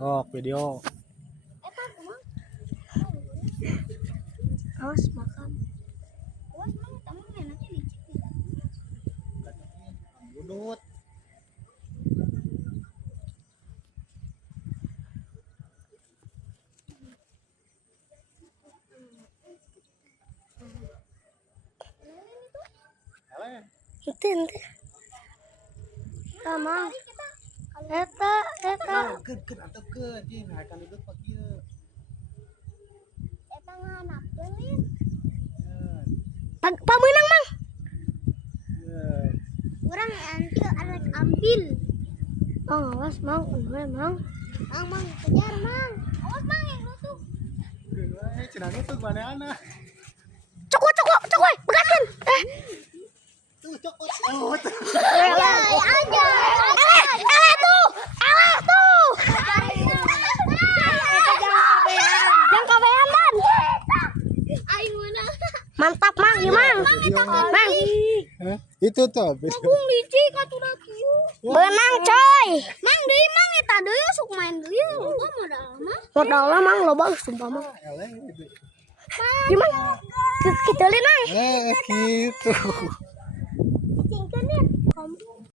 Oh, video. Awas makan. Budut. Ente. Sama. Eta. Keun atau keun, jeung akan duduk pak kieu. Eta nganapkeun nih. Pameunang, Mang. Urang ante arek ambil. Oh, awas, Mang. Mang. Mang, kejar, Mang. Awas, Mang, yang nutup. Keun wae, cenah nutup maneana. Cok, pegatkeun. Tuh, cok. Oh, tuh. Aja. Tuh. Jangan kabehan, Man. Aing mana? Mantap, Mang. Mang. Hah? Itu tuh. Agung licik atuh kieu. Beunang, coy. Mang deui Mang eta deui sok main deui. Loba modal mah. Modal lah, Mang, loba sumpah mah. Eleh gitu. Gimana? Kita lihat, Mang. Gitu. Cingkeun ya. Kamu